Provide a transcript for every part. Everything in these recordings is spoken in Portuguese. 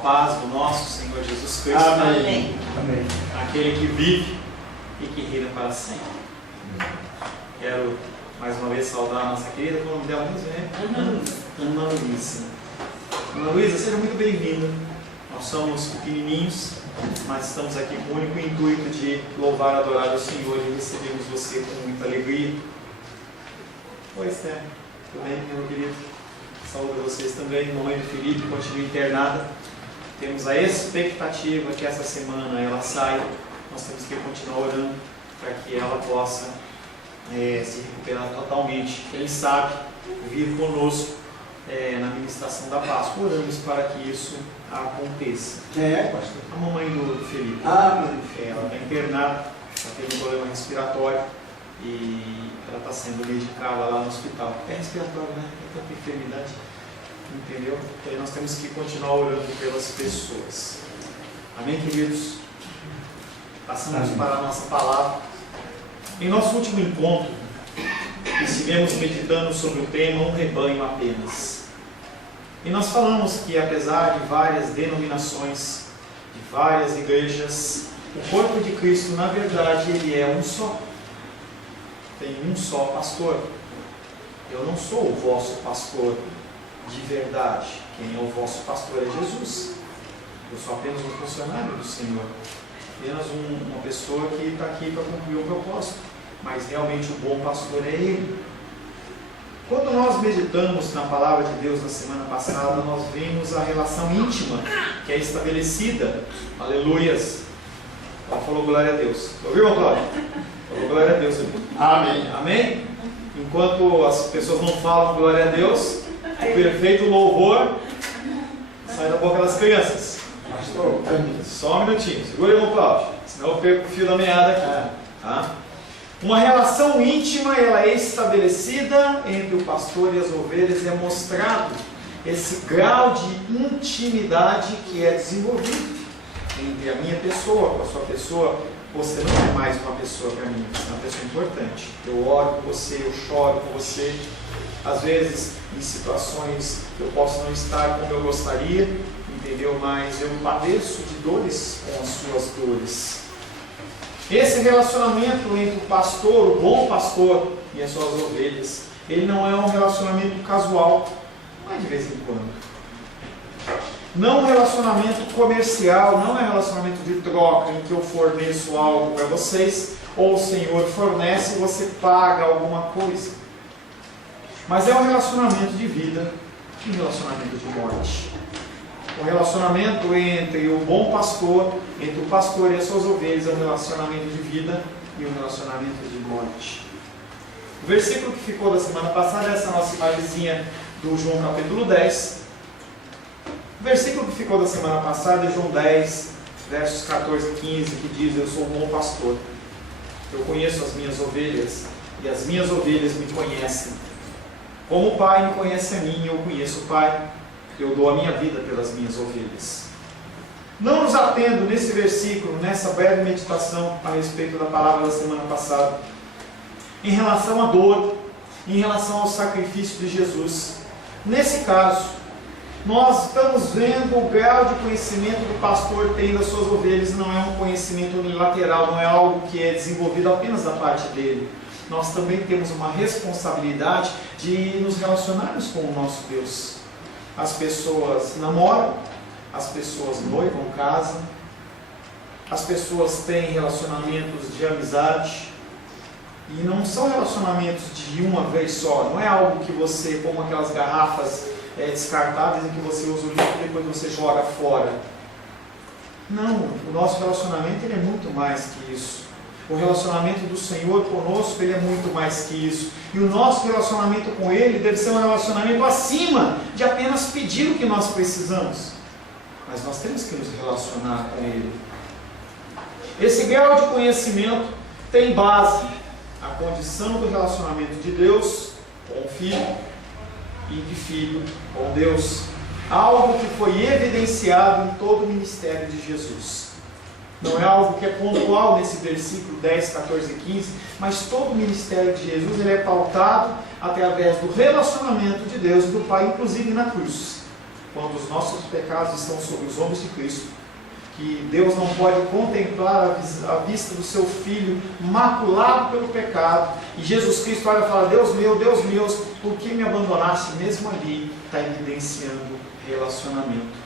paz do nosso Senhor Jesus Cristo. Amém. Amém. Aquele que vive e que reina para sempre. Quero mais uma vez saudar a nossa querida, como o nome dela mesmo, né? Ana Luísa. Ana Luísa, seja muito bem-vinda. Nós somos pequenininhos, mas estamos aqui com o único intuito de louvar e adorar o Senhor e recebemos você com muita alegria. Oi, Esther. Tudo bem, meu querido? Saúde a vocês também. Mamãe do Felipe continua internada. Temos a expectativa que essa semana ela saia. Nós temos que continuar orando para que ela possa se recuperar totalmente. Quem sabe vir conosco na ministração da Páscoa. Oramos para que isso aconteça. Quem é, pastor? A mamãe do Felipe. Ela está internada, ela teve um problema respiratório e ela está sendo medicada lá no hospital. É respiratório, né? É tanta enfermidade. Entendeu? Então nós temos que continuar orando pelas pessoas. Amém, queridos? Passamos para a nossa palavra. Em nosso último encontro, estivemos meditando sobre o tema Um Rebanho Apenas. E nós falamos que apesar de várias denominações, de várias igrejas, o corpo de Cristo, na verdade, ele é um só. Tem um só pastor. Eu não sou o vosso pastor de verdade. Quem é o vosso pastor é Jesus. Eu sou apenas um funcionário do Senhor. Apenas uma pessoa que está aqui para cumprir o propósito. Mas realmente o bom pastor é Ele. Quando nós meditamos na palavra de Deus na semana passada, nós vimos a relação íntima que é estabelecida. Aleluias! Ela falou glória a Deus. Ouviu, irmão Cláudio? Falou glória a Deus. Amém. Amém? Enquanto as pessoas não falam glória a Deus, o perfeito louvor sai da boca das crianças. Pastor, Só um minutinho. Segura, irmão Cláudio. Senão eu perco o fio da meada aqui. Tá? Uma relação íntima, ela é estabelecida entre o pastor e as ovelhas, e é mostrado esse grau de intimidade que é desenvolvido entre a minha pessoa, com a sua pessoa. Você não é mais uma pessoa para mim, você é uma pessoa importante. Eu oro por você, eu choro por você. Às vezes, em situações eu posso não estar como eu gostaria, entendeu? Mas eu padeço de dores com as suas dores. Esse relacionamento entre o pastor, o bom pastor e as suas ovelhas, ele não é um relacionamento casual, mas de vez em quando. Não um relacionamento comercial, não é um relacionamento de troca em que eu forneço algo para vocês, ou o Senhor fornece e você paga alguma coisa. Mas é um relacionamento de vida e um relacionamento de morte. O relacionamento entre o bom pastor, entre o pastor e as suas ovelhas, é um relacionamento de vida e um relacionamento de morte. O versículo que ficou da semana passada é essa nossa imagenzinha do João capítulo 10. O versículo que ficou da semana passada é João 10, versos 14 e 15, que diz: Eu sou o bom pastor. Eu conheço as minhas ovelhas e as minhas ovelhas me conhecem. Como o Pai me conhece a mim e eu conheço o Pai, eu dou a minha vida pelas minhas ovelhas. Não nos atendo nesse versículo, nessa breve meditação a respeito da palavra da semana passada, em relação à dor, em relação ao sacrifício de Jesus. Nesse caso, nós estamos vendo o grau de conhecimento que o pastor tem das suas ovelhas. Não é um conhecimento unilateral, não é algo que é desenvolvido apenas da parte dele. Nós também temos uma responsabilidade de nos relacionarmos com o nosso Deus. As pessoas namoram, as pessoas noivam, casam, as pessoas têm relacionamentos de amizade, e não são relacionamentos de uma vez só, não é algo que você, como aquelas garrafas descartáveis em que você usa o líquido e depois você joga fora. Não, o nosso relacionamento ele é muito mais que isso. O relacionamento do Senhor conosco ele é muito mais que isso. E o nosso relacionamento com Ele deve ser um relacionamento acima de apenas pedir o que nós precisamos. Mas nós temos que nos relacionar com Ele. Esse grau de conhecimento tem base a condição do relacionamento de Deus com o Filho e de Filho com Deus. Algo que foi evidenciado em todo o ministério de Jesus. Não é algo que é pontual nesse versículo 10, 14 e 15, mas todo o ministério de Jesus ele é pautado através do relacionamento de Deus e do Pai, inclusive na cruz. quando os nossos pecados estão sobre os ombros de Cristo, que Deus não pode contemplar a vista do seu Filho maculado pelo pecado, e Jesus Cristo olha e fala: Deus meu, por que me abandonaste? Mesmo ali está evidenciando relacionamento.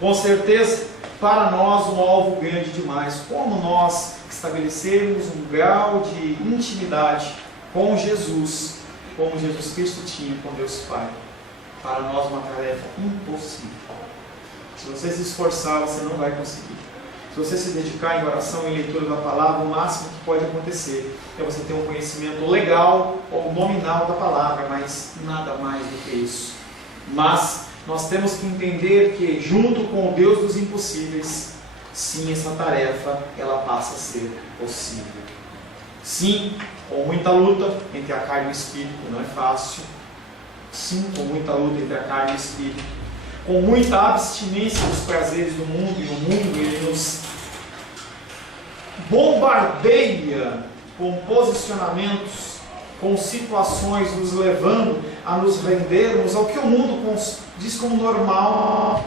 Com certeza, para nós um alvo grande demais, como nós estabelecermos um grau de intimidade com Jesus, como Jesus Cristo tinha com Deus Pai. Para nós uma tarefa impossível. Se você se esforçar, você não vai conseguir. Se você se dedicar em oração e leitura da palavra, o máximo que pode acontecer é você ter um conhecimento legal ou nominal da palavra, mas nada mais do que isso. Mas nós temos que entender que, junto com o Deus dos impossíveis, sim, essa tarefa ela passa a ser possível. Sim, com muita luta entre a carne e o espírito, não é fácil. Sim, com muita luta entre a carne e o espírito, com muita abstinência dos prazeres do mundo, e o mundo ele nos bombardeia com posicionamentos, com situações nos levando a nos rendermos ao que o mundo diz como normal,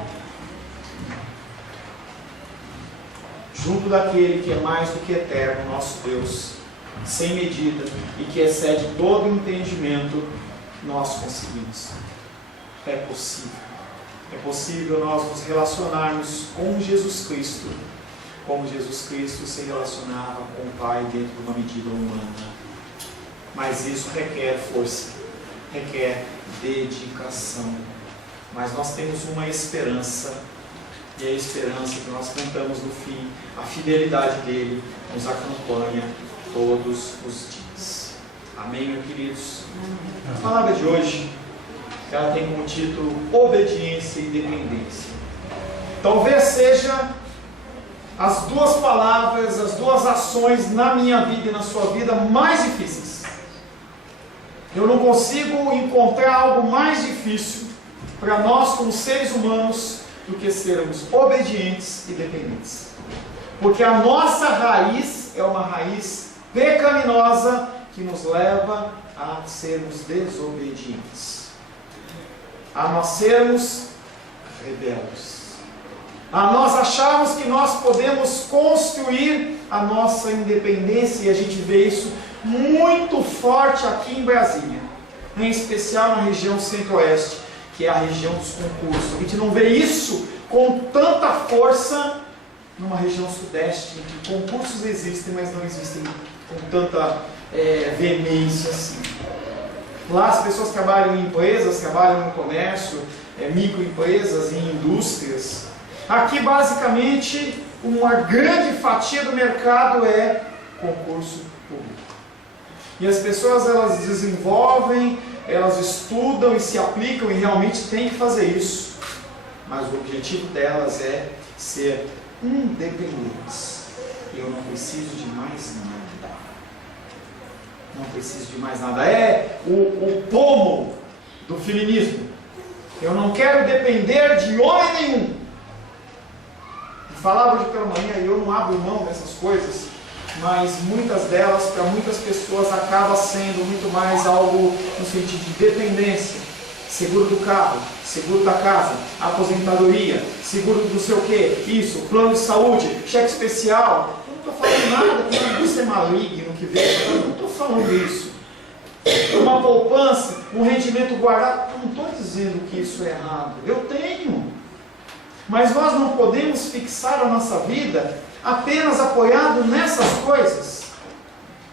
junto daquele que é mais do que eterno, nosso Deus, sem medida e que excede todo entendimento. Nós conseguimos. É possível. É possível nós nos relacionarmos com Jesus Cristo, como Jesus Cristo se relacionava com o Pai dentro de uma medida humana. Mas isso requer força, requer dedicação. Mas nós temos uma esperança, e a esperança que nós cantamos no fim, a fidelidade dele nos acompanha todos os dias. Amém, meus queridos? A palavra de hoje, ela tem como título Obediência e Dependência. Talvez seja as duas palavras, as duas ações na minha vida e na sua vida mais difíceis. Eu não consigo encontrar algo mais difícil para nós como seres humanos do que sermos obedientes e dependentes. Porque a nossa raiz é uma raiz pecaminosa que nos leva a sermos desobedientes, a nós sermos rebeldes, a nós acharmos que nós podemos construir a nossa independência, e a gente vê isso muito forte aqui em Brasília, em especial na região centro-oeste, que é a região dos concursos. A gente não vê isso com tanta força numa região sudeste, em que concursos existem, mas não existem com tanta veemência assim. Lá as pessoas trabalham em empresas, trabalham no comércio, microempresas, em indústrias. Aqui basicamente uma grande fatia do mercado é concurso público. E as pessoas elas desenvolvem, elas estudam e se aplicam e realmente têm que fazer isso. Mas o objetivo delas é ser independentes. Eu não preciso de mais nada. Não preciso de mais nada. É o pomo do feminismo. Eu não quero depender de homem nenhum. Falava hoje pela manhã e eu não abro mão dessas coisas, mas muitas delas, para muitas pessoas, acaba sendo muito mais algo no sentido de dependência. Seguro do carro, seguro da casa, aposentadoria, seguro do não sei o que, isso, plano de saúde, cheque especial. Eu não estou falando nada que isso é maligno, que veio, eu não estou falando isso. Uma poupança, um rendimento guardado, eu não estou dizendo que isso é errado, eu tenho. Mas nós não podemos fixar a nossa vida apenas apoiado nessas coisas.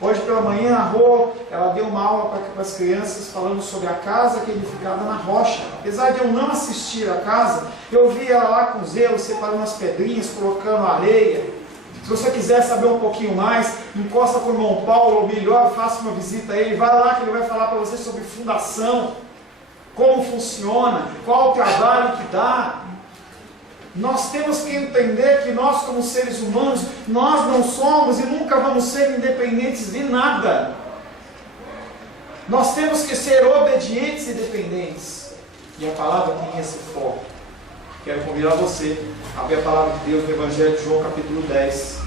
Hoje pela manhã a Rô, ela deu uma aula para as crianças falando sobre a casa que é edificada na rocha. Apesar de eu não assistir a casa, eu vi ela lá com zelo, separando as pedrinhas, colocando areia. Se você quiser saber um pouquinho mais, encosta com o irmão Paulo, ou melhor, faça uma visita a ele, vai lá que ele vai falar para você sobre fundação, como funciona, qual o trabalho que dá. Nós temos que entender que nós, como seres humanos, nós não somos e nunca vamos ser independentes de nada. Nós temos que ser obedientes e dependentes. E a palavra tem esse foco. Quero convidar você a abrir a palavra de Deus no Evangelho de João, capítulo 10.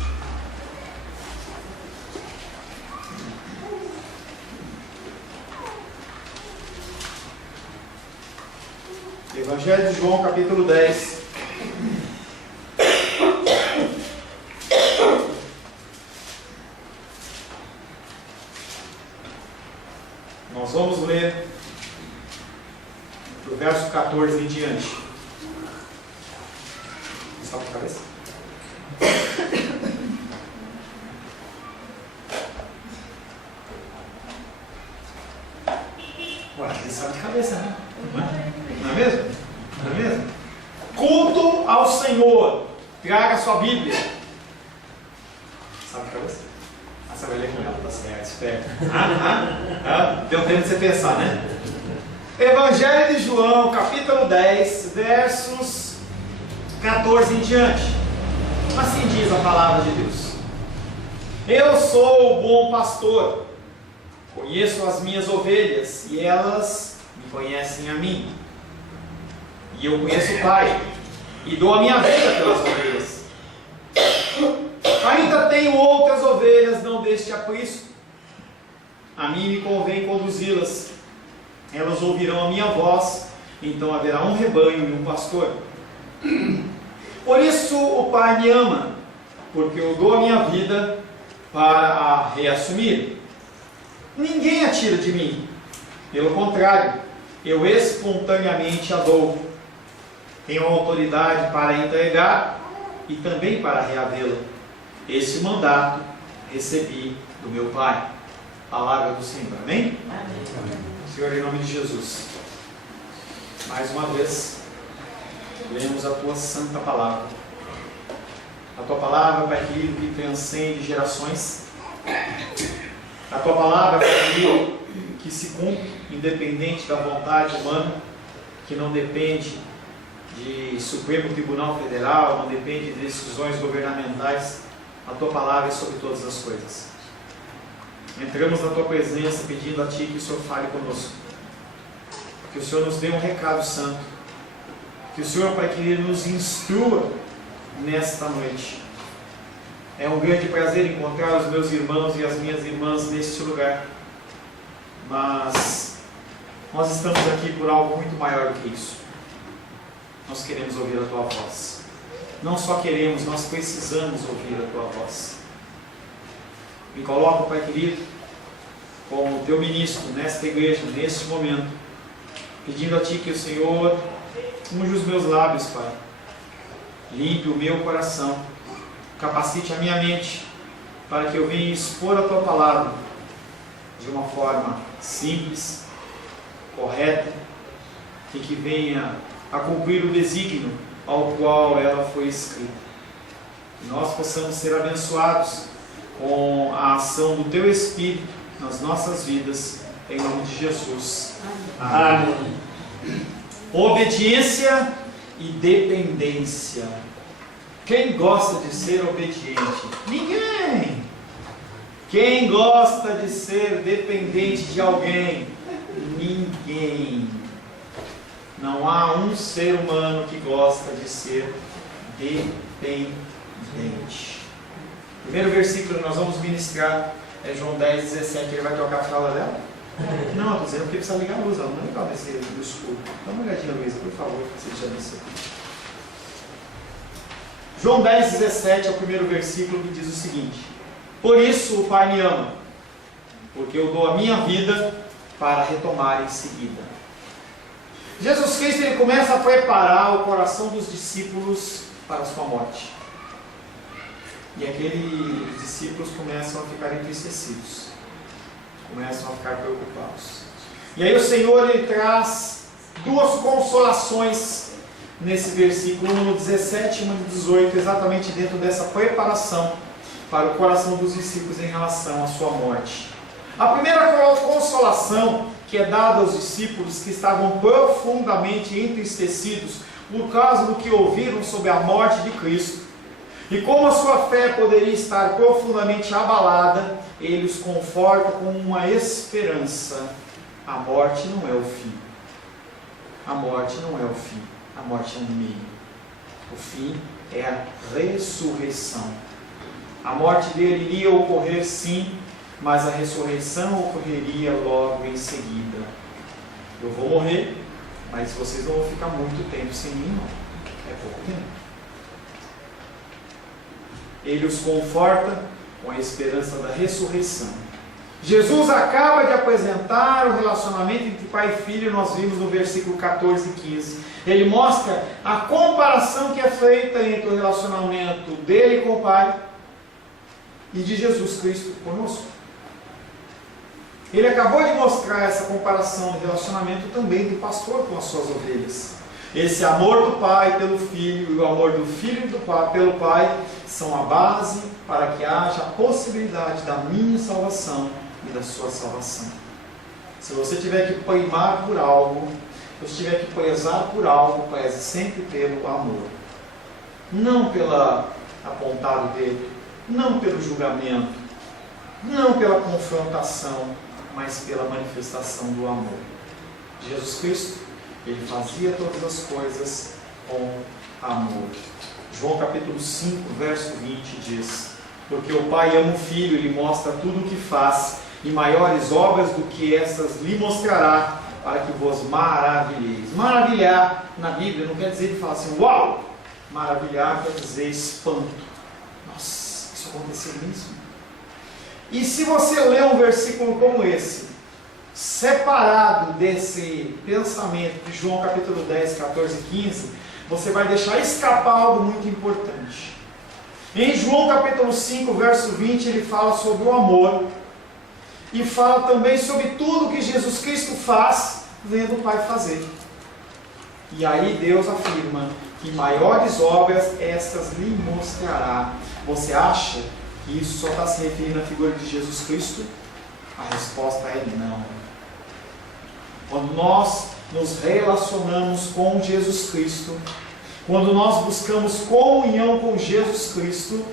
Evangelho de João, capítulo 10. Nós vamos ler do verso 14 em diante. Está com a cabeça? Ué, ele sabe de cabeça, né? Não é mesmo? Não é mesmo? Culto ao Senhor. Traga a sua Bíblia. Sabe de cabeça? Ah, você vai ler com ela, tá certo, esperto. Deu tempo de você pensar, né? Evangelho de João, capítulo 10, versos 14 em diante. Assim diz a palavra de Deus: Eu sou o bom pastor, conheço as minhas ovelhas e elas me conhecem a mim. E eu conheço o Pai e dou a minha vida pelas ovelhas. Ainda tenho outras ovelhas, não deste aprisco. A mim me convém conduzi-las. Elas ouvirão a minha voz, então haverá um rebanho e um pastor. Por isso o Pai me ama, porque eu dou a minha vida para a reassumir. Ninguém a tira de mim. Pelo contrário, eu espontaneamente a dou. Tenho autoridade para entregar e também para reavê-la. Esse mandato recebi do meu Pai. Palavra do Senhor. Amém? Amém. Senhor, em nome de Jesus, mais uma vez, lemos a Tua santa palavra. A Tua palavra, Pai querido, que transcende gerações. A Tua palavra, Pai querido, que se cumpre, independente da vontade humana, que não depende de Supremo Tribunal Federal, não depende de decisões governamentais. A Tua palavra é sobre todas as coisas. Entramos na Tua presença pedindo a Ti que o Senhor fale conosco. Que o Senhor nos dê um recado santo. Que o Senhor, Pai querido, nos instrua nesta noite. É um grande prazer encontrar os meus irmãos e as minhas irmãs neste lugar. Mas nós estamos aqui por algo muito maior do que isso. Nós queremos ouvir a Tua voz. Não só queremos, nós precisamos ouvir a Tua voz. Me coloco, Pai querido, como Teu ministro nesta igreja, neste momento, pedindo a Ti que o Senhor unja os meus lábios, Pai, limpe o meu coração, capacite a minha mente, para que eu venha expor a Tua palavra de uma forma simples, correta, e que venha a cumprir o desígnio ao qual ela foi escrita. Que nós possamos ser abençoados com a ação do Teu Espírito nas nossas vidas, em nome de Jesus. Amém. Obediência e dependência. Quem gosta de ser obediente? Ninguém. Quem gosta de ser dependente de alguém? Ninguém. Não há um ser humano que gosta de ser dependente. O primeiro versículo que nós vamos ministrar é João 10, 17. Ele vai trocar a fala dela? Não, estou dizendo porque precisa ligar a luz. Ela não é legal desse do escuro. Dá uma olhadinha, Luísa, por favor, que você já disse. João 10, 17 é o primeiro versículo que diz o seguinte: Por isso o Pai me ama, porque eu dou a minha vida para retomar em seguida. Jesus Cristo, ele começa a preparar o coração dos discípulos para a sua morte. E aqueles discípulos começam a ficar entristecidos, começam a ficar preocupados. E aí o Senhor, ele traz duas consolações nesse versículo, no 17 e no 18, exatamente dentro dessa preparação para o coração dos discípulos em relação à sua morte. A primeira consolação que é dada aos discípulos que estavam profundamente entristecidos por causa do que ouviram sobre a morte de Cristo, e como a sua fé poderia estar profundamente abalada, ele os conforta com uma esperança. A morte não é o fim. A morte não é o fim. A morte é um meio. O fim é a ressurreição. A morte dele iria ocorrer sim, mas a ressurreição ocorreria logo em seguida. Eu vou morrer, mas vocês não vão ficar muito tempo sem mim, não. É pouco tempo. Ele os conforta com a esperança da ressurreição. Jesus acaba de apresentar o relacionamento entre pai e filho, nós vimos no versículo 14 e 15. Ele mostra a comparação que é feita entre o relacionamento dele com o Pai e de Jesus Cristo conosco. Ele acabou de mostrar essa comparação de relacionamento também do pastor com as suas ovelhas. Esse amor do Pai pelo Filho e o amor do Filho pelo Pai são a base para que haja a possibilidade da minha salvação e da sua salvação. Se você tiver que primar por algo, se você tiver que prezar por algo, preze sempre pelo amor. Não pela apontado dele, não pelo julgamento, não pela confrontação, mas pela manifestação do amor. Jesus Cristo, ele fazia todas as coisas com amor. João capítulo 5, verso 20 diz: porque o Pai ama o Filho, ele mostra tudo o que faz, e maiores obras do que essas lhe mostrará, para que vos maravilheis. Maravilhar na Bíblia não quer dizer que fala assim, uau! Maravilhar quer dizer espanto. Nossa, isso aconteceu mesmo? E se você ler um versículo como esse, separado desse pensamento de João capítulo 10, 14 e 15, você vai deixar escapar algo muito importante. Em João capítulo 5, verso 20, ele fala sobre o amor, e fala também sobre tudo que Jesus Cristo faz, vendo o Pai fazer. E aí Deus afirma que maiores obras estas lhe mostrará. Você acha que isso só está se referindo à figura de Jesus Cristo? A resposta é não. Quando nós nos relacionamos com Jesus Cristo, quando nós buscamos comunhão com Jesus Cristo,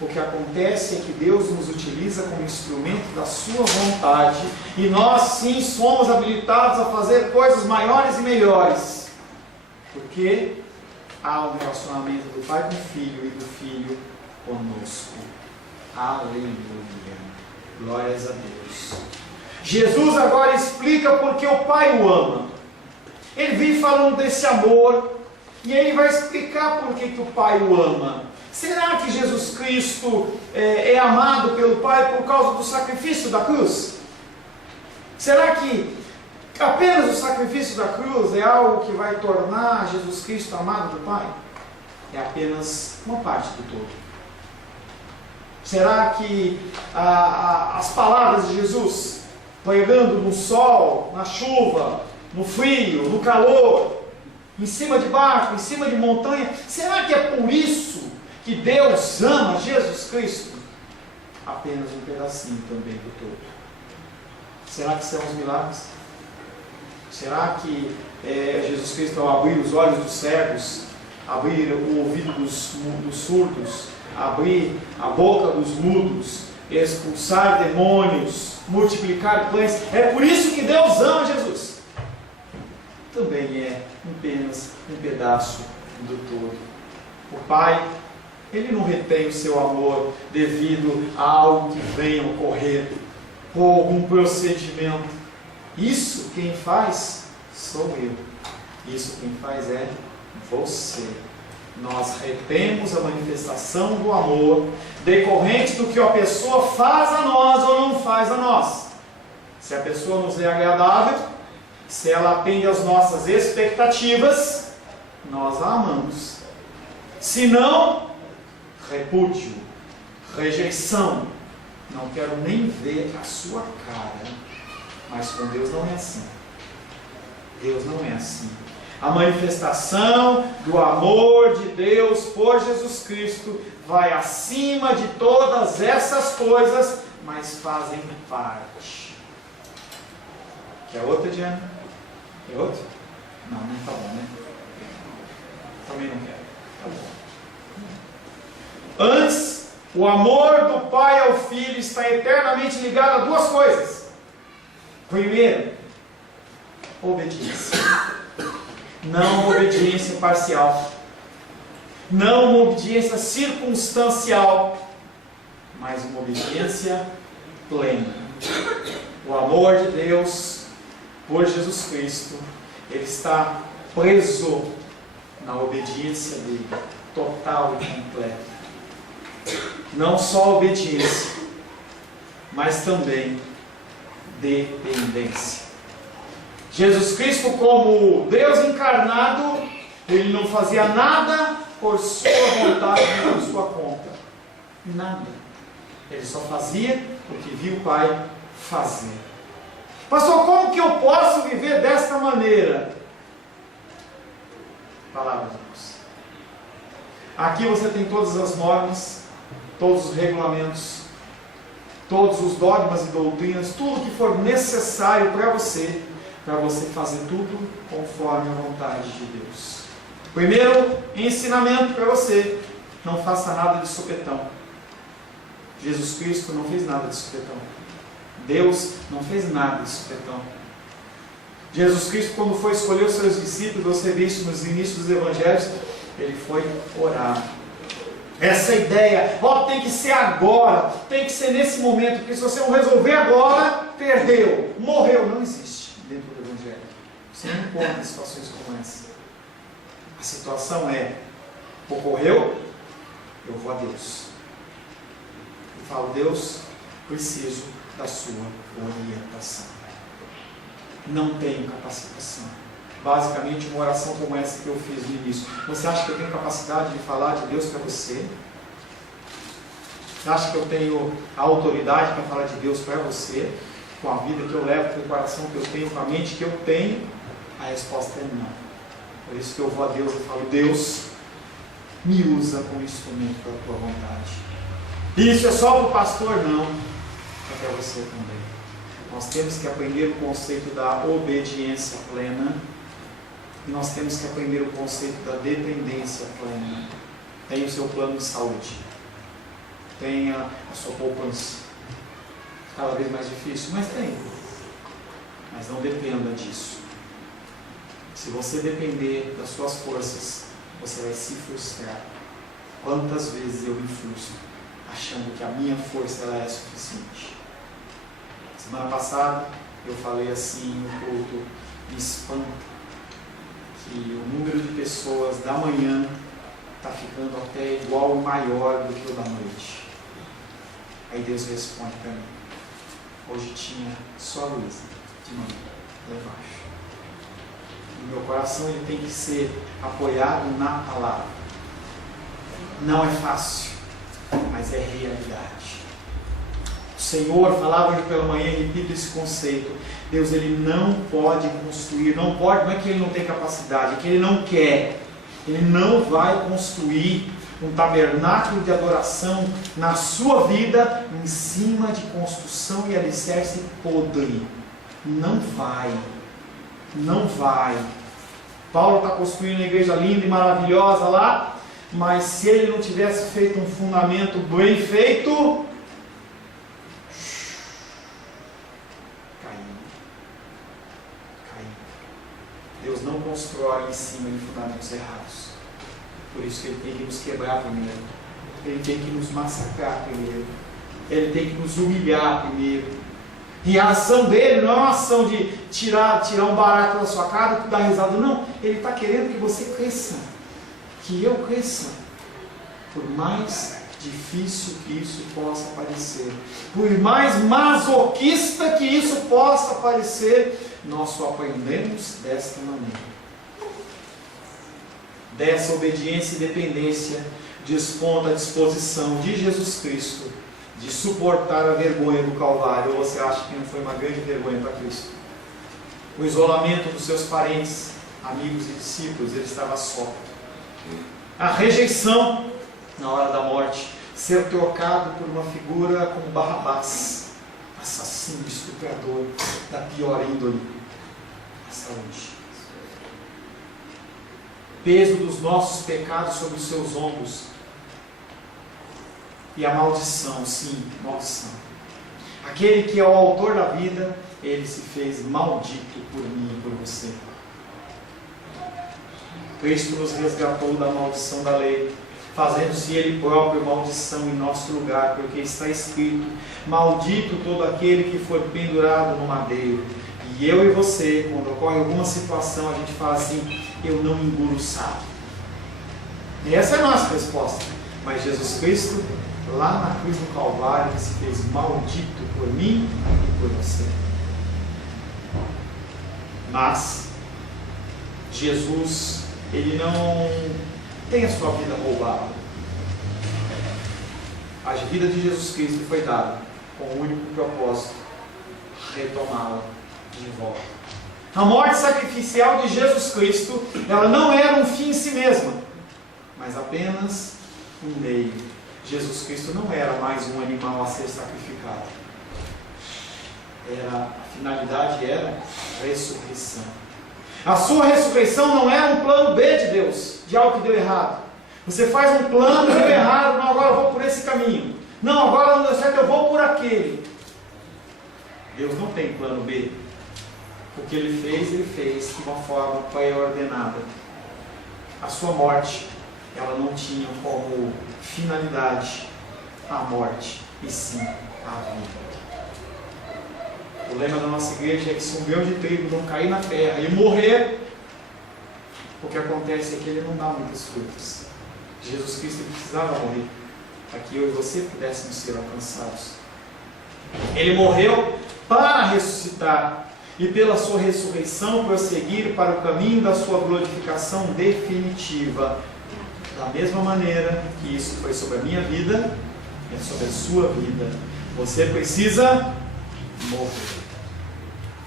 o que acontece é que Deus nos utiliza como instrumento da sua vontade, e nós sim somos habilitados a fazer coisas maiores e melhores, porque há um relacionamento do Pai com o Filho e do Filho conosco. Aleluia, glórias a Deus. Jesus agora explica porque o Pai o ama. Ele vem falando desse amor, e ele vai explicar por que o Pai o ama. Será que Jesus Cristo é amado pelo Pai por causa do sacrifício da cruz? Será que apenas o sacrifício da cruz é algo que vai tornar Jesus Cristo amado do Pai? É apenas uma parte do todo. Será que as palavras de Jesus, pregando no sol, na chuva, no frio, no calor, em cima de barco, em cima de montanha, será que é por isso que Deus ama Jesus Cristo? Apenas um pedacinho também do todo. Será que são os milagres? Será que Jesus Cristo, ao abrir os olhos dos cegos, abrir o ouvido dos surdos, abrir a boca dos mudos, expulsar demônios, multiplicar pães, é por isso que Deus ama Jesus? Também é apenas um pedaço do todo. O Pai, ele não retém o seu amor devido a algo que venha ocorrer, ou algum procedimento. Isso quem faz sou eu. Isso quem faz é você. Nós retemos a manifestação do amor decorrente do que a pessoa faz a nós ou não faz a nós. Se a pessoa nos é agradável, se ela atende às nossas expectativas, nós a amamos. Se não, repúdio, rejeição, não quero nem ver a sua cara. Mas com Deus não é assim. Deus não é assim. A manifestação do amor de Deus por Jesus Cristo vai acima de todas essas coisas, mas fazem parte. Quer outra, Diana? Quer outra? Não, não tá bom, né? Também não quero. Tá bom. Antes, o amor do Pai ao Filho está eternamente ligado a duas coisas. Primeiro, obediência. Não obediência parcial. Não uma obediência circunstancial, mas uma obediência plena. O amor de Deus por Jesus Cristo ele está preso na obediência dele, total e completa. Não só obediência, mas também dependência. Jesus Cristo, como Deus encarnado, ele não fazia nada por sua vontade e por sua conta. Nada. Ele só fazia o que viu o Pai fazer. Pastor, como que eu posso viver desta maneira? Palavra de Deus. Aqui você tem todas as normas, todos os regulamentos, todos os dogmas e doutrinas, tudo que for necessário para você fazer tudo conforme a vontade de Deus. Primeiro ensinamento para você: não faça nada de supetão. Jesus Cristo não fez nada de supetão. Deus não fez nada de supetão. Jesus Cristo, quando foi escolher os seus discípulos, você vê isso nos inícios dos evangelhos, ele foi orar. Essa ideia, tem que ser agora, tem que ser nesse momento, porque se você não resolver agora, perdeu, morreu. Não existe dentro do evangelho. Você não encontra situações como essa. A situação é: ocorreu, eu vou a Deus. Eu falo: Deus, preciso da sua orientação. Não tenho capacitação. Basicamente, uma oração como essa que eu fiz no início. Você acha que eu tenho capacidade de falar de Deus para você? Você acha que eu tenho a autoridade para falar de Deus para você? Com a vida que eu levo, com o coração que eu tenho, com a mente que eu tenho? A resposta é não. Por isso que eu vou a Deus e falo: Deus, me usa como instrumento para a tua vontade. Isso é só para o pastor? Não. É para você também. Nós temos que aprender o conceito da obediência plena. E nós temos que aprender o conceito da dependência plena. Tenha o seu plano de saúde. Tenha a sua poupança. Cada vez mais difícil, mas tem. Mas não dependa disso. Se você depender das suas forças, você vai se frustrar. Quantas vezes eu me frustro, achando que a minha força ela é suficiente. Semana passada eu falei assim no culto: me espanta que o número de pessoas da manhã está ficando até igual ou maior do que o da noite. Aí Deus responde para mim: hoje tinha só a Luísa de manhã, lá embaixo. O meu coração ele tem que ser apoiado na palavra. Não é fácil, mas é realidade. O Senhor falava hoje pela manhã, e repito esse conceito: Deus ele não pode construir, não é que ele não tem capacidade, é que ele não quer. Ele não vai construir um tabernáculo de adoração na sua vida em cima de construção e alicerce podre. Não vai. Não vai. Paulo está construindo uma igreja linda e maravilhosa lá, mas se ele não tivesse feito um fundamento bem feito, caiu. Deus não constrói em cima de fundamentos errados. Por isso que ele tem que nos quebrar primeiro. Ele tem que nos massacrar primeiro. Ele tem que nos humilhar primeiro. E a ação dele não é uma ação de tirar um barato da sua cara e dar risada. Não, ele está querendo que você cresça. Que eu cresça. Por mais difícil que isso possa parecer, por mais masoquista que isso possa parecer, nós só aprendemos desta maneira. Dessa obediência e dependência desponta a disposição de Jesus Cristo de suportar a vergonha do Calvário. Ou você acha que não foi uma grande vergonha para Cristo? O isolamento dos seus parentes, amigos e discípulos, ele estava só. A rejeição na hora da morte, ser trocado por uma figura como Barrabás, assassino, estuprador da pior índole. A saúde. Peso dos nossos pecados sobre os seus ombros. E a maldição, sim, maldição. Aquele que é o autor da vida, ele se fez maldito por mim e por você. Cristo nos resgatou da maldição da lei, fazendo-se ele próprio maldição em nosso lugar, porque está escrito: maldito todo aquele que for pendurado no madeiro. E eu e você, quando ocorre alguma situação, a gente fala assim: eu não engulo o sapo. E essa é a nossa resposta. Mas Jesus Cristo, lá na cruz do Calvário, que se fez maldito por mim e por você. Mas Jesus, ele não tem a sua vida roubada. A vida de Jesus Cristo foi dada com o único propósito: retomá-la de volta. A morte sacrificial de Jesus Cristo, ela não era um fim em si mesma, mas apenas um meio. Jesus Cristo não era mais um animal a ser sacrificado. A finalidade era a ressurreição. A sua ressurreição não era um plano B de Deus, de algo que deu errado. Você faz um plano, deu errado, não, agora eu vou por esse caminho. Não, agora não deu certo, eu vou por aquele. Deus não tem plano B. O que ele fez de uma forma pré-ordenada. A sua morte, ela não tinha como finalidade a morte, e sim a vida. O lema da nossa igreja é que se um grão de trigo não cair na terra e morrer, o que acontece é que ele não dá muitos frutos. Jesus Cristo precisava morrer para que eu e você pudéssemos ser alcançados. Ele morreu para ressuscitar e pela sua ressurreição prosseguir para o caminho da sua glorificação definitiva. Da mesma maneira que isso foi sobre a minha vida, é sobre a sua vida. Você precisa morrer.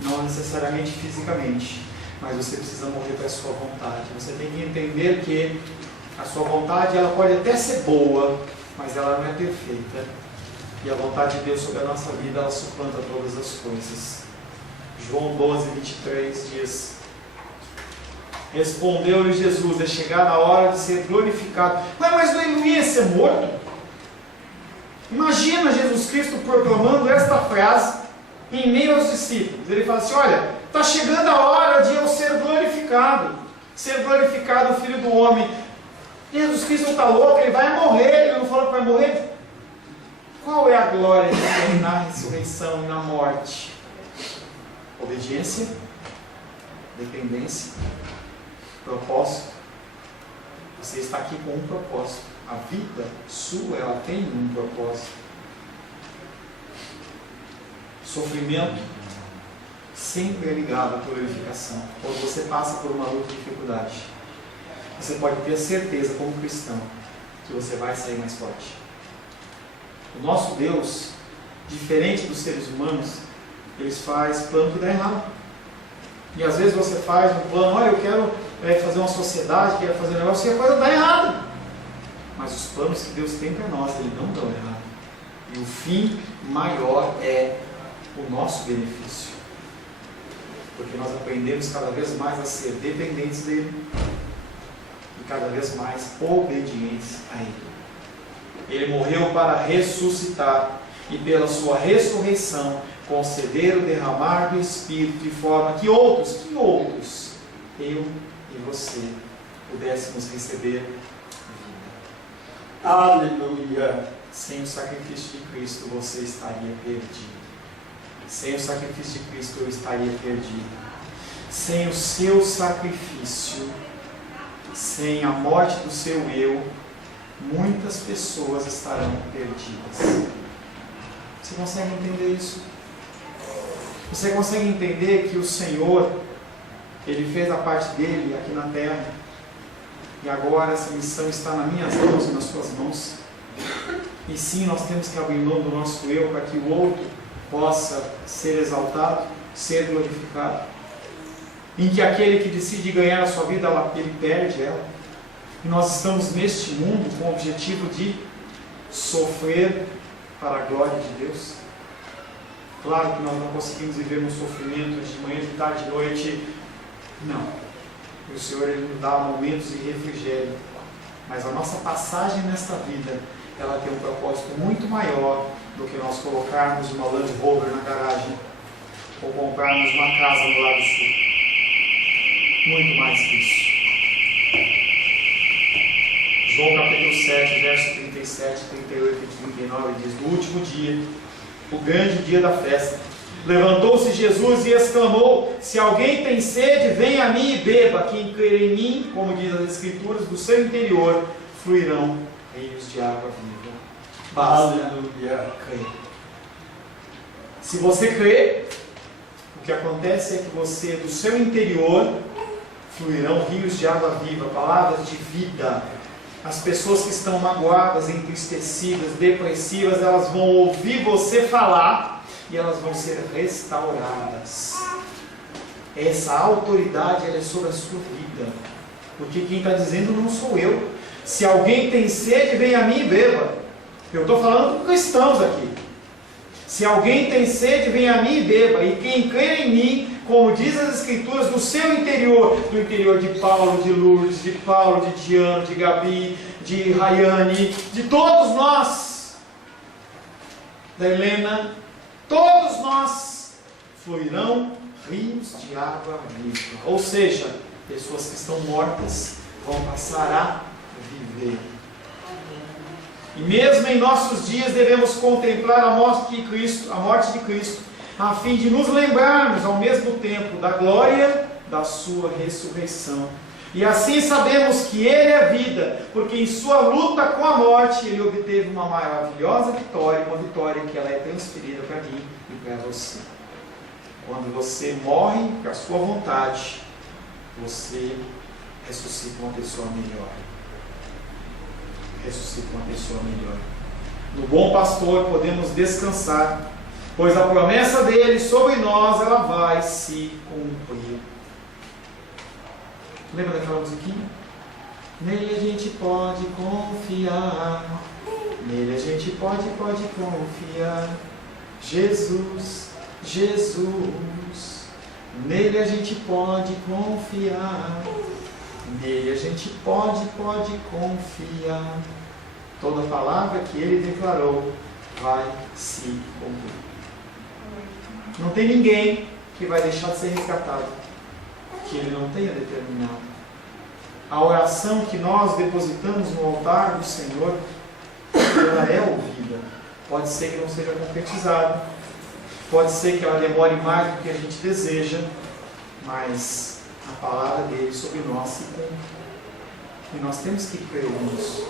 Não necessariamente fisicamente, mas você precisa morrer para a sua vontade. Você tem que entender que a sua vontade, ela pode até ser boa, mas ela não é perfeita. E a vontade de Deus sobre a nossa vida, ela suplanta todas as coisas. João 12, 23 diz: respondeu-lhe Jesus: é chegada a hora de ser glorificado. Mas ele não ia ser morto? Imagina Jesus Cristo proclamando esta frase em meio aos discípulos. Ele fala assim: olha, está chegando a hora de eu ser glorificado o Filho do Homem. Jesus Cristo está louco, ele vai morrer. Ele não falou que vai morrer? Qual é a glória de ter na ressurreição e na morte? Obediência, dependência, propósito. Você está aqui com um propósito. A vida sua, ela tem um propósito. Sofrimento sempre é ligado à glorificação. Quando você passa por uma luta de dificuldade, você pode ter certeza, como cristão, que você vai sair mais forte. O nosso Deus, diferente dos seres humanos, eles fazem plano que dá errado. E às vezes você faz um plano: olha, eu quero fazer uma sociedade, quero fazer um negócio, e a coisa dá errado. Mas os planos que Deus tem para nós, eles não dão errado. E o fim maior é o nosso benefício. Porque nós aprendemos cada vez mais a ser dependentes dele e cada vez mais obedientes a ele. Ele morreu para ressuscitar e pela sua ressurreição conceder o derramar do Espírito de forma que outros, eu e você, pudéssemos receber vida. Aleluia! Sem o sacrifício de Cristo você estaria perdido. Sem o sacrifício de Cristo eu estaria perdido. Sem o seu sacrifício, sem a morte do seu eu, muitas pessoas estarão perdidas. Você consegue entender isso? Você consegue entender que o Senhor, Ele fez a parte dele aqui na terra, e agora essa missão está nas minhas mãos e nas suas mãos? E sim, nós temos que abrir mão do nosso eu para que o outro possa ser exaltado, ser glorificado. Em que aquele que decide ganhar a sua vida, ele perde ela. E nós estamos neste mundo com o objetivo de sofrer para a glória de Deus. Claro que nós não conseguimos viver no sofrimento de manhã, de tarde, de noite. Não. E o Senhor, Ele nos dá momentos de refrigério. Mas a nossa passagem nesta vida, ela tem um propósito muito maior do que nós colocarmos uma Land Rover na garagem ou comprarmos uma casa no lado sul. Muito mais que isso. João capítulo 7, verso 37, 38 e 39 diz: no último dia, o grande dia da festa, Levantou-se Jesus e exclamou: se alguém tem sede, venha a mim e beba. Quem crer em mim, como diz as Escrituras, do seu interior fluirão rios de água viva. Basta crer. Se você crer, o que acontece é que você, do seu interior, fluirão rios de água viva, palavras de vida. As pessoas que estão magoadas, entristecidas, depressivas, elas vão ouvir você falar e elas vão ser restauradas. Essa autoridade, ela é sobre a sua vida, porque quem está dizendo não sou eu. Se alguém tem sede, venha a mim e beba. Eu estou falando com cristãos aqui. Se alguém tem sede, venha a mim e beba. E quem crê em mim, como diz as Escrituras, do seu interior, do interior de Paulo, de Lourdes, de Paulo, de Diano, de Gabi, de Rayane, de todos nós, da Helena, todos nós, fluirão rios de água viva. Ou seja, pessoas que estão mortas vão passar a viver. E mesmo em nossos dias devemos contemplar a morte de Cristo, a fim de nos lembrarmos ao mesmo tempo da glória da sua ressurreição. E assim sabemos que Ele é vida, porque em sua luta com a morte Ele obteve uma maravilhosa vitória, uma vitória que ela é transferida para mim e para você. Quando você morre para a sua vontade, você ressuscita uma pessoa melhor. Ressuscita uma pessoa melhor. No bom pastor podemos descansar, pois a promessa dele sobre nós, ela vai se cumprir. Lembra daquela musiquinha? Nele a gente pode confiar. Nele a gente pode confiar. Jesus, Jesus. Nele a gente pode confiar. Nele a gente pode confiar. Toda palavra que ele declarou vai se cumprir. Não tem ninguém que vai deixar de ser resgatado que ele não tenha determinado. A oração que nós depositamos no altar do Senhor, ela é ouvida. Pode ser que não seja concretizada, pode ser que ela demore mais do que a gente deseja, mas a palavra dele sobre nós se cumpre. E nós temos que crer nisso.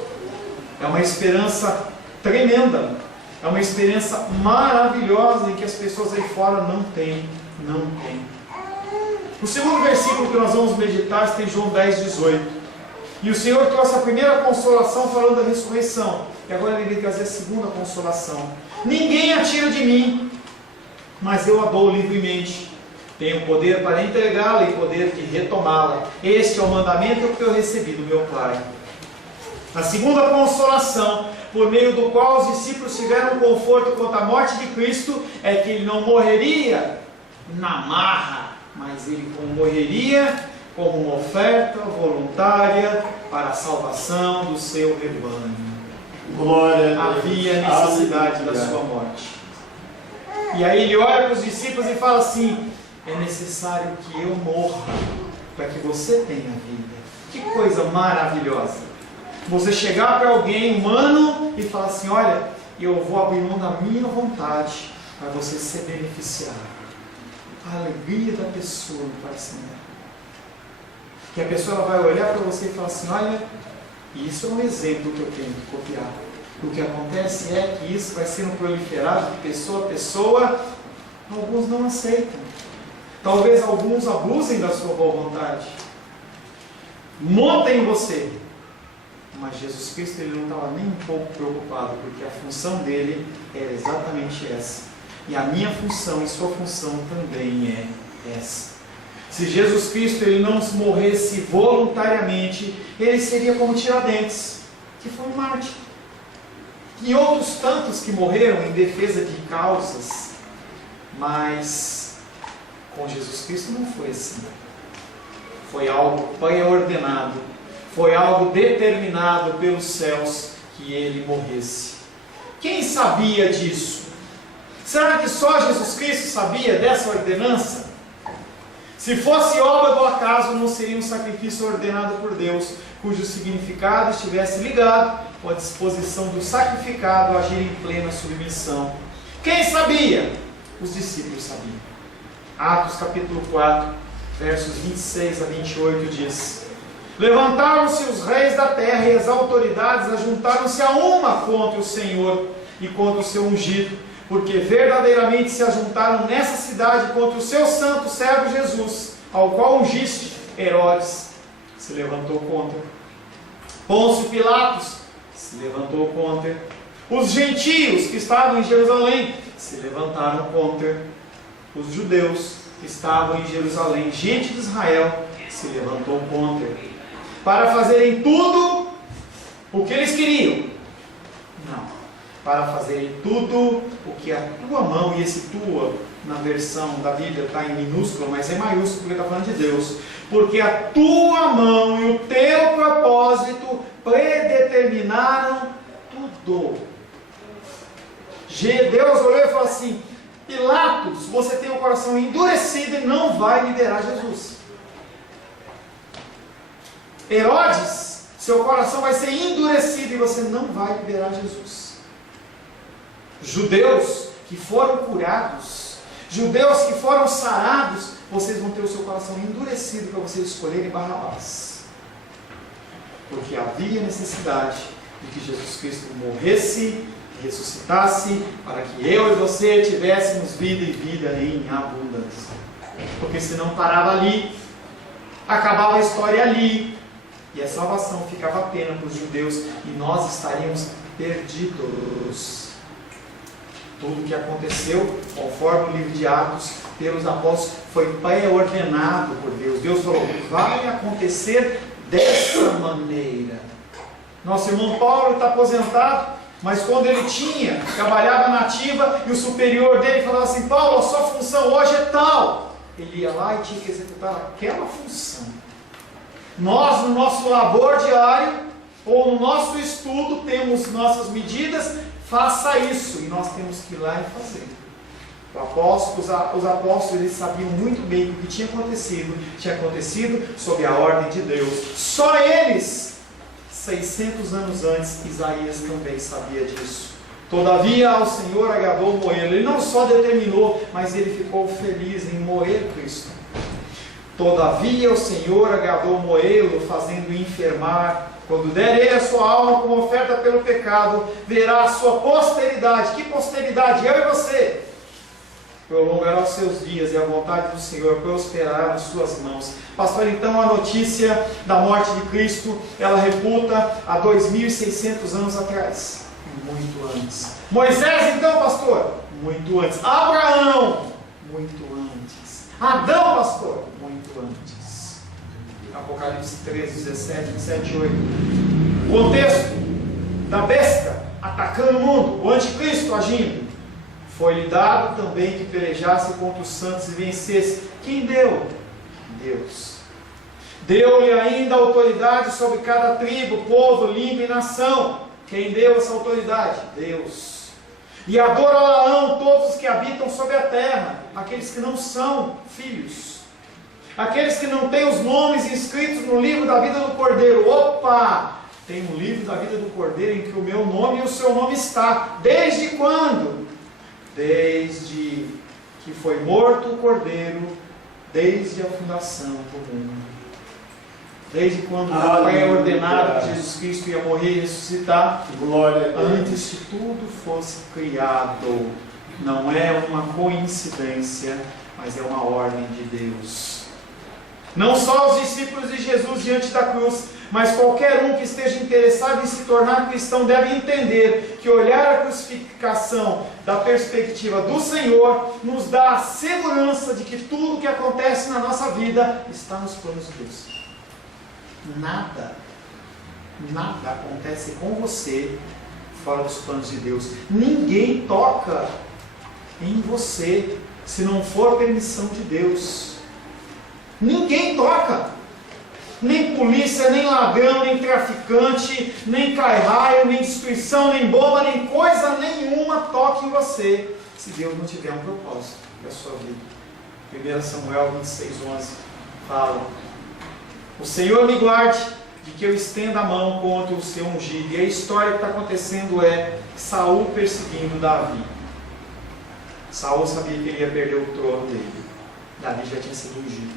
É uma esperança tremenda. É uma esperança maravilhosa em que as pessoas aí fora não têm. O segundo versículo que nós vamos meditar está em João 10, 18. E o Senhor trouxe a primeira consolação falando da ressurreição. E agora ele vem trazer a segunda consolação. Ninguém a tira de mim, mas eu a dou livremente. Tenho poder para entregá-la e poder de retomá-la. Este é o mandamento que eu recebi do meu Pai. A segunda consolação, por meio do qual os discípulos tiveram conforto quanto à morte de Cristo, é que ele não morreria na marra, mas ele morreria como uma oferta voluntária para a salvação do seu rebanho. Glória a Deus. Havia necessidade da sua morte. E aí ele olha para os discípulos e fala assim: é necessário que eu morra para que você tenha vida. Que coisa maravilhosa! Você chegar para alguém humano e falar assim: olha, eu vou abrir mão da minha vontade para você ser beneficiado. A alegria da pessoa no parecimento. Que a pessoa ela vai olhar para você e falar assim: olha, isso é um exemplo que eu tenho que copiar. O que acontece é que isso vai sendo proliferado de pessoa a pessoa. Alguns não aceitam. Talvez alguns abusem da sua boa vontade. Montem em você. Mas Jesus Cristo ele não estava nem um pouco preocupado, porque a função dele era exatamente essa. E a minha função e sua função também é essa. Se Jesus Cristo ele não morresse voluntariamente, ele seria como Tiradentes, que foi um mártir. E outros tantos que morreram em defesa de causas, mas com Jesus Cristo não foi assim. Foi algo pré-ordenado, foi algo determinado pelos céus que ele morresse. Quem sabia disso? Será que só Jesus Cristo sabia dessa ordenança? Se fosse obra do acaso, não seria um sacrifício ordenado por Deus, cujo significado estivesse ligado com a disposição do sacrificado a agir em plena submissão. Quem sabia? os discípulos sabiam. Atos capítulo 4, versos 26 a 28 diz: levantaram-se os reis da terra e as autoridades ajuntaram-se a uma contra o Senhor e contra o seu ungido, porque verdadeiramente se ajuntaram nessa cidade contra o seu santo servo Jesus, ao qual ungiste. Herodes se levantou contra. Pôncio Pilatos se levantou contra. Os gentios que estavam em Jerusalém se levantaram contra. Os judeus que estavam em Jerusalém, gente de Israel, se levantou contra, para fazerem tudo o que eles queriam. Não, para fazerem tudo o que a tua mão, e esse tua na versão da Bíblia está em minúsculo, mas é maiúsculo porque está falando de Deus, porque a tua mão e o teu propósito predeterminaram tudo. Deus olhou e falou assim: Pilatos, você tem o coração endurecido e não vai liberar Jesus. Herodes, seu coração vai ser endurecido e você não vai liberar Jesus. Judeus que foram curados, judeus que foram sarados, vocês vão ter o seu coração endurecido para vocês escolherem Barrabás. Porque havia necessidade de que Jesus Cristo morresse, ressuscitasse, para que eu e você tivéssemos vida e vida em abundância. Porque se não parava ali, acabava a história ali, e a salvação ficava apenas para os judeus, e nós estaríamos perdidos. Tudo o que aconteceu, conforme o livro de Atos, pelos apóstolos, foi pré-ordenado por Deus. Deus falou: vai acontecer dessa maneira. Nosso irmão Paulo está aposentado, mas quando ele trabalhava na ativa, e o superior dele falava assim: Paulo, a sua função hoje é tal. Ele ia lá e tinha que executar aquela função. Nós, no nosso labor diário, ou no nosso estudo, temos nossas medidas. Faça isso, e nós temos que ir lá e fazer. Os apóstolos, eles sabiam muito bem que o que tinha acontecido sob a ordem de Deus. Só eles, 600 anos antes, Isaías também sabia disso. Todavia ao Senhor agradou moê-lo. Ele não só determinou, mas ele ficou feliz em moer Cristo. Todavia o Senhor agradou moê-lo, fazendo-o enfermar. Quando der ele a sua alma como oferta pelo pecado, verá a sua posteridade. Que posteridade? Eu e você. Prolongará os seus dias, e a vontade do Senhor prosperará nas suas mãos. Pastor, então a notícia da morte de Cristo, ela reputa há 2.600 anos atrás. Muito antes. Moisés, então, pastor? Muito antes. Abraão? Muito antes. Adão, pastor? Muito antes. Apocalipse 13, 17, 27 e 8. O contexto da besta atacando o mundo, o anticristo agindo. Foi-lhe dado também que pelejasse contra os santos e vencesse. Quem deu? Deus. Deu-lhe ainda autoridade sobre cada tribo, povo, língua e nação. Quem deu essa autoridade? Deus. E adorarão todos os que habitam sobre a terra, aqueles que não são filhos, aqueles que não têm os nomes inscritos no livro da vida do Cordeiro. Opa! Tem um livro da vida do Cordeiro em que o meu nome e o seu nome está. Desde quando? Desde que foi morto o Cordeiro, desde a fundação do mundo. Desde quando foi ordenado que Jesus Cristo ia morrer e ressuscitar. Glória a Deus. Antes que tudo fosse criado. Não é uma coincidência, mas é uma ordem de Deus. Não só os discípulos de Jesus diante da cruz, mas qualquer um que esteja interessado em se tornar cristão deve entender que olhar a crucificação da perspectiva do Senhor nos dá a segurança de que tudo que acontece na nossa vida está nos planos de Deus. Nada acontece com você fora dos planos de Deus. Ninguém toca em você se não for permissão de Deus. Ninguém toca. Nem polícia, nem ladrão, nem traficante, nem cai-raio, nem destruição, nem bomba, nem coisa nenhuma toque em você, se Deus não tiver um propósito na sua vida. 1 Samuel 26:11 fala: o Senhor me guarde de que eu estenda a mão contra o seu ungido. E a história que está acontecendo é Saul perseguindo Davi. Saul sabia que ele ia perder o trono dele. Davi já tinha sido ungido.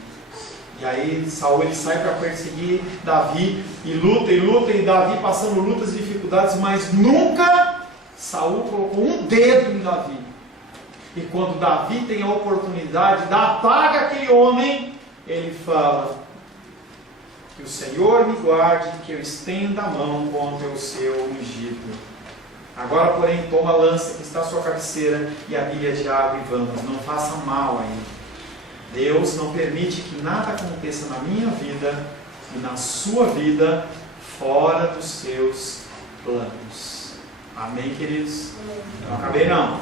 E aí Saul ele sai para perseguir Davi e luta, e Davi passando lutas e dificuldades, mas nunca Saul colocou um dedo em Davi. E quando Davi tem a oportunidade de dar paga àquele homem, ele fala: que o Senhor me guarde, que eu estenda a mão contra o seu ungido. Agora, porém, toma a lança que está à sua cabeceira e a bilha de água e vamos, não faça mal a ele. Deus não permite que nada aconteça na minha vida e na sua vida fora dos seus planos. Amém, queridos? Não acabei não.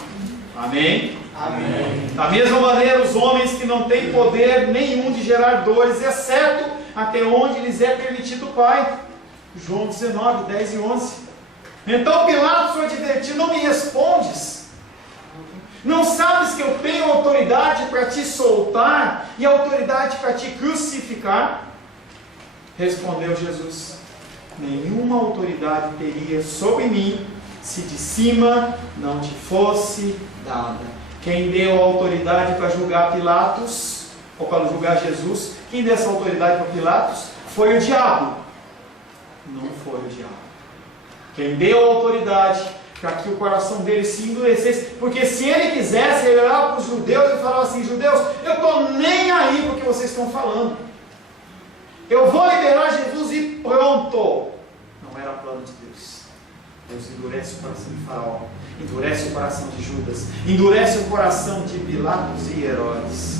Amém? Amém. Da mesma maneira, os homens que não têm poder nenhum de gerar dores, exceto até onde lhes é permitido o Pai. João 19, 10 e 11. Então Pilatos o advertiu: não me respondes? Não sabes que eu tenho autoridade para te soltar e autoridade para te crucificar? Respondeu Jesus: nenhuma autoridade teria sobre mim se de cima não te fosse dada. Quem deu a autoridade para julgar Pilatos, ou para julgar Jesus, quem deu essa autoridade para Pilatos foi o diabo. Não foi o diabo. Quem deu a autoridade para que o coração dele se endurecesse, porque se ele quisesse, ele olhava para os judeus e falava assim: judeus, eu estou nem aí para o que vocês estão falando, eu vou liberar Jesus e pronto. Não era plano de Deus. Deus endurece o coração de Faraó, endurece o coração de Judas, endurece o coração de Pilatos e Herodes.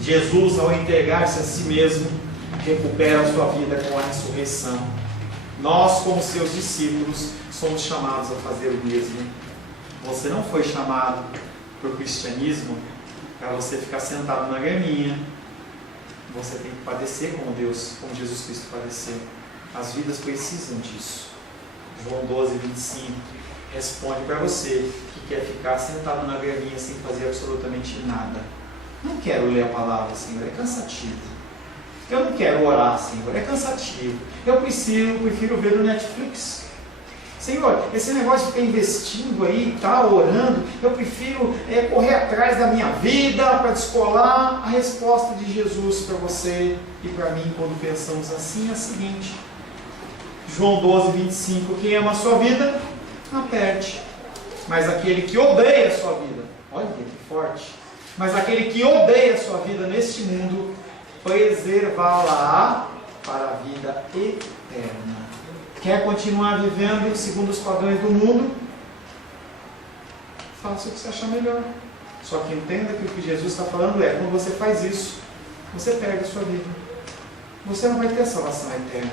Jesus, ao entregar-se a si mesmo, recupera a sua vida com a ressurreição. Nós, como seus discípulos, somos chamados a fazer o mesmo. Você não foi chamado para o cristianismo para você ficar sentado na graminha. Você tem que padecer como Deus, como Jesus Cristo padeceu. As vidas precisam disso. João 12, 25 responde para você que quer ficar sentado na graminha sem fazer absolutamente nada. Não quero ler a palavra, Senhor, é cansativo. Eu não quero orar, Senhor, é cansativo. Eu prefiro ver no Netflix. Senhor, esse negócio de ficar investindo aí, tá, orando, eu prefiro correr atrás da minha vida para descolar. A resposta de Jesus para você e para mim, quando pensamos assim, é a seguinte: João 12, 25, quem ama a sua vida, aperte. Mas aquele que odeia a sua vida, olha que forte, mas aquele que odeia a sua vida neste mundo, preservá-la para a vida eterna. Quer continuar vivendo segundo os padrões do mundo? Faça o que você achar melhor. Só que entenda que o que Jesus está falando é: quando você faz isso, você perde a sua vida. Você não vai ter salvação eterna.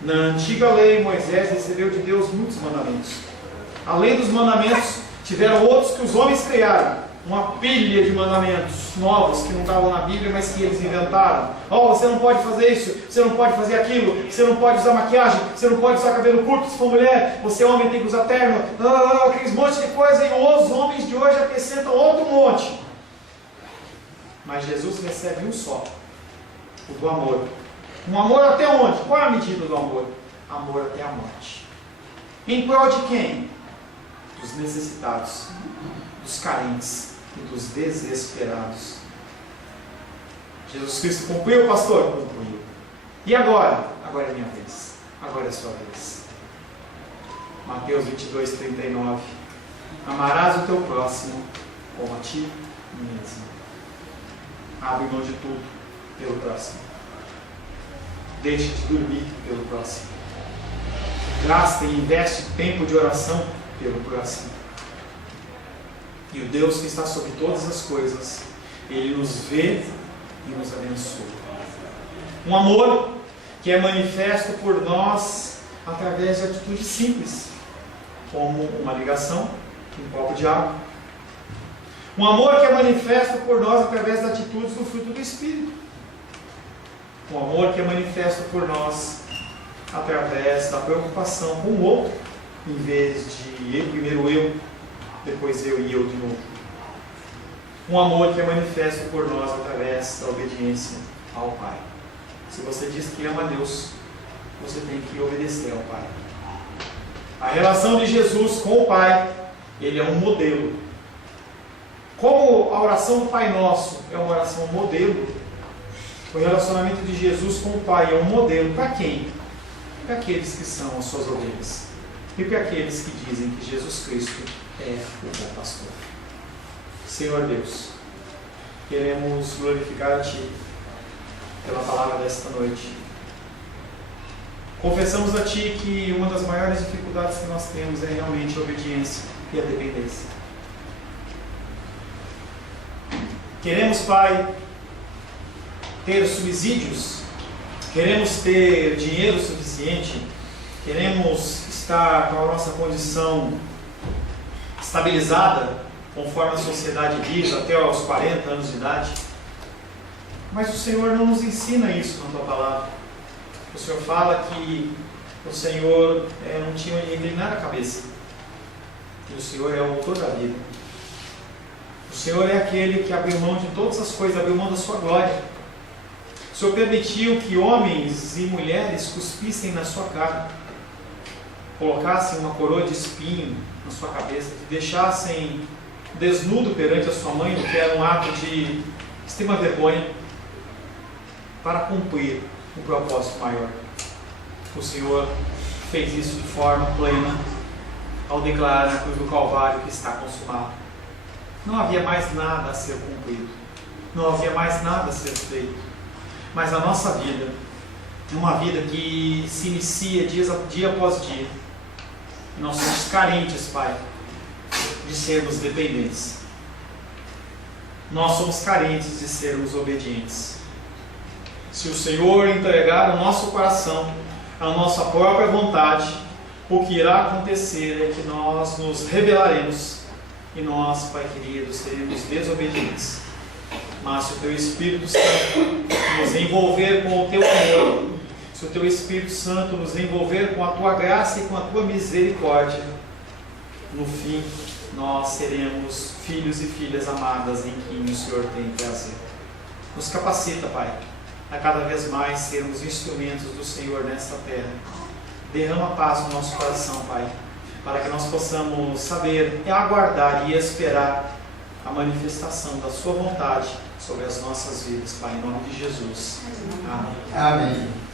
Na antiga lei, Moisés recebeu de Deus muitos mandamentos. Além dos mandamentos, tiveram outros que os homens criaram. Uma pilha de mandamentos novos que não estavam na Bíblia, mas que eles inventaram. Você não pode fazer isso, você não pode fazer aquilo, você não pode usar maquiagem, você não pode usar cabelo curto se for mulher, você homem tem que usar terno, aqueles montes de coisa, e os homens de hoje acrescentam outro monte. Mas Jesus recebe um só, o do amor. Um amor até onde? Qual é a medida do amor? Amor até a morte. Em prol de quem? Dos necessitados, dos carentes e dos desesperados. Jesus Cristo cumpriu, pastor? Cumpriu. E agora? Agora é minha vez. Agora é a sua vez. Mateus 22, 39. Amarás o teu próximo como a ti mesmo. Abre mão de tudo pelo próximo. Deixa de dormir pelo próximo. Gasta e investe tempo de oração pelo próximo. E o Deus que está sobre todas as coisas, Ele nos vê e nos abençoa. Um amor que é manifesto por nós através de atitudes simples, como uma ligação, um copo de água. Um amor que é manifesto por nós através das atitudes do fruto do Espírito. Um amor que é manifesto por nós através da preocupação com o outro, em vez de primeiro eu, depois eu e eu de novo. Um amor que é manifesto por nós através da obediência ao Pai. Se você diz que ama a Deus, você tem que obedecer ao Pai. A relação de Jesus com o Pai, ele é um modelo. Como a oração do Pai Nosso é uma oração modelo, o relacionamento de Jesus com o Pai é um modelo para quem? Para aqueles que são as suas ovelhas e para aqueles que dizem que Jesus Cristo é o bom pastor. Senhor Deus, queremos glorificar a Ti pela palavra desta noite. Confessamos a Ti que uma das maiores dificuldades que nós temos é realmente a obediência e a dependência. Queremos, Pai, ter subsídios, queremos ter dinheiro suficiente, queremos estar com a nossa condição estabilizada, conforme a sociedade diz, até aos 40 anos de idade. Mas o Senhor não nos ensina isso na Tua palavra. O Senhor fala que o Senhor não tinha onde reclinar a cabeça. E o Senhor é o autor da vida. O Senhor é aquele que abriu mão de todas as coisas, abriu mão da sua glória. O Senhor permitiu que homens e mulheres cuspissem na sua cara, colocassem uma coroa de espinho na sua cabeça, que deixassem desnudo perante a sua mãe, o que era um ato de extrema vergonha, para cumprir o propósito maior. O Senhor fez isso de forma plena ao declarar na cruz do Calvário que está consumado. Não havia mais nada a ser cumprido, não havia mais nada a ser feito. Mas a nossa vida é uma vida que se inicia dia após dia. E nós somos carentes, Pai, de sermos dependentes. Nós somos carentes de sermos obedientes. Se o Senhor entregar o nosso coração à nossa própria vontade, o que irá acontecer é que nós nos rebelaremos e nós, Pai querido, seremos desobedientes. Mas se o Teu Espírito Santo nos envolver com o Teu amor, se o Teu Espírito Santo nos envolver com a Tua graça e com a Tua misericórdia, no fim nós seremos filhos e filhas amadas em quem o Senhor tem prazer. Nos capacita, Pai, a cada vez mais sermos instrumentos do Senhor nesta terra. Derrama paz no nosso coração, Pai, para que nós possamos saber, aguardar e esperar a manifestação da Sua vontade sobre as nossas vidas, Pai, em nome de Jesus. Amém. Amém.